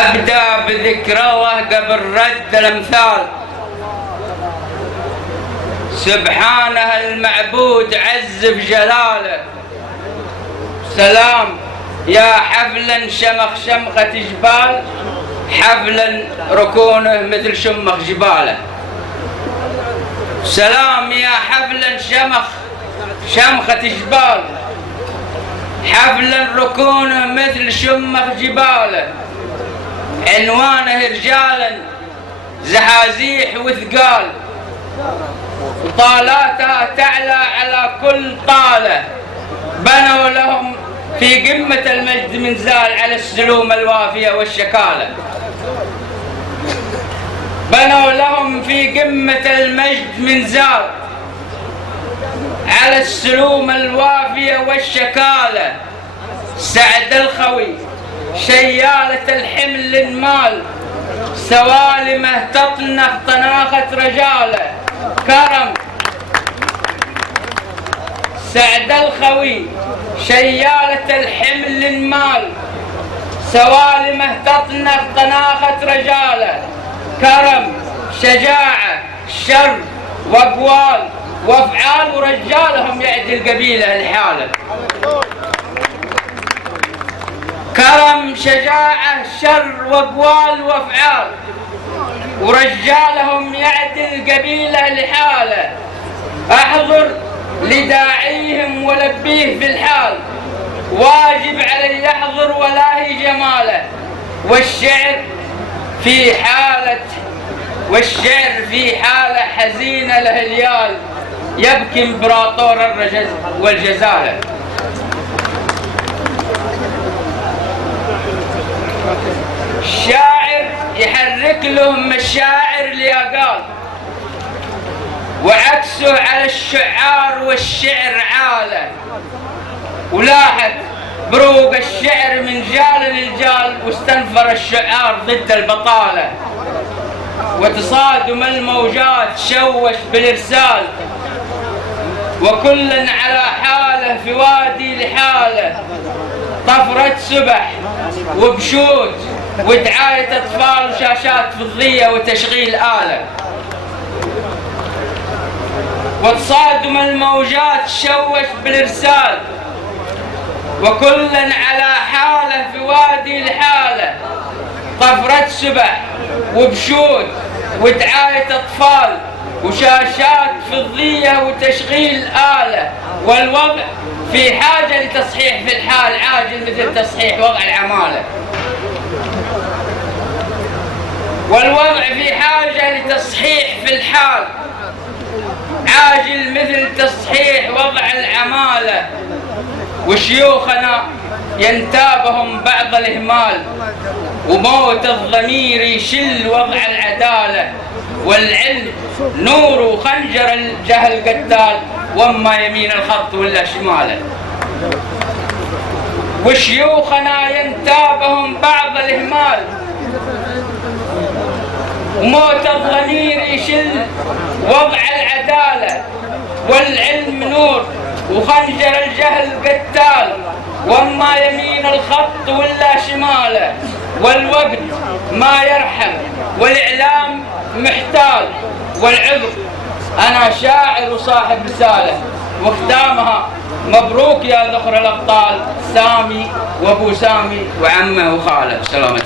أبدأ بذكر الله قبل رد الأمثال. سبحانه المعبود عز بجلاله. سلام يا حفلا شمخ شمخة جبال، حفلا ركونه مثل شمخ جباله. سلام يا حفلا شمخ شمخة جبال، حفلا ركونه مثل شمخ جباله. عنوانه رجالا زحازيح وثقال، وطالاتها تعلى على كل طالة. بنوا لهم في قمة المجد منزال على السلوم الوافية والشكالة. بنوا لهم في قمة المجد منزال على السلوم الوافية والشكالة. سعد الخوي شيالة الحمل المال، سوالمه تطنخ طناخة رجاله. كرم سعد الخوي شيالة الحمل المال، سوالمه تطنخ طناخة رجاله. كرم شجاعة شر وأقوال وأفعال، ورجالهم يعدل قبيله الحالة. كرم شجاعة شر وأقوال وأفعال، ورجالهم يعدل قبيله لحاله. أحضر لداعيهم ولبيه في الحال، واجب علي يحضر ولاهي جماله. والشعر في حالة حزينة لهليال، يبكي امبراطور الرجز والجزالة. الشاعر يحرك لهم الشاعر ليقال، وعكسه على الشعار والشعر عاله. ولاحت بروق الشعر من جال للجال، واستنفر الشعار ضد البطالة. وتصادم الموجات شوش بالإرسال، وكل على حاله في وادي لحاله. طفرة سبح وبشوت ودعاية أطفال وشاشات فضية وتشغيل آلة. وتصادم الموجات شوش بالإرسال، وكل على حاله في وادي لحاله. طفرة سبح وبشوت ودعاية أطفال وشاشات فضية وتشغيل آلة. والوضع في حاجة لتصحيح في الحال عاجل، مثل تصحيح وضع العمالة. والوضع في حاجة لتصحيح في الحال عاجل، مثل تصحيح وضع العمالة. وشيوخنا ينتابهم بعض الإهمال، وموت الضمير يشل وضع العدالة. والعلم نور وخنجر الجهل قتال، واما يمين الخط ولا شماله. وشيوخنا ينتابهم بعض الإهمال، وموت الضمير يشل وضع العدالة. والعلم نور وخنجر الجهل قتال، واما يمين الخط ولا شماله. والوقت ما يرحم والإعلام محتال. والعذر أنا شاعر وصاحب رسالة، وختامها مبروك يا ذخر الأبطال، سامي وأبو سامي وعمه وخاله. سلامة.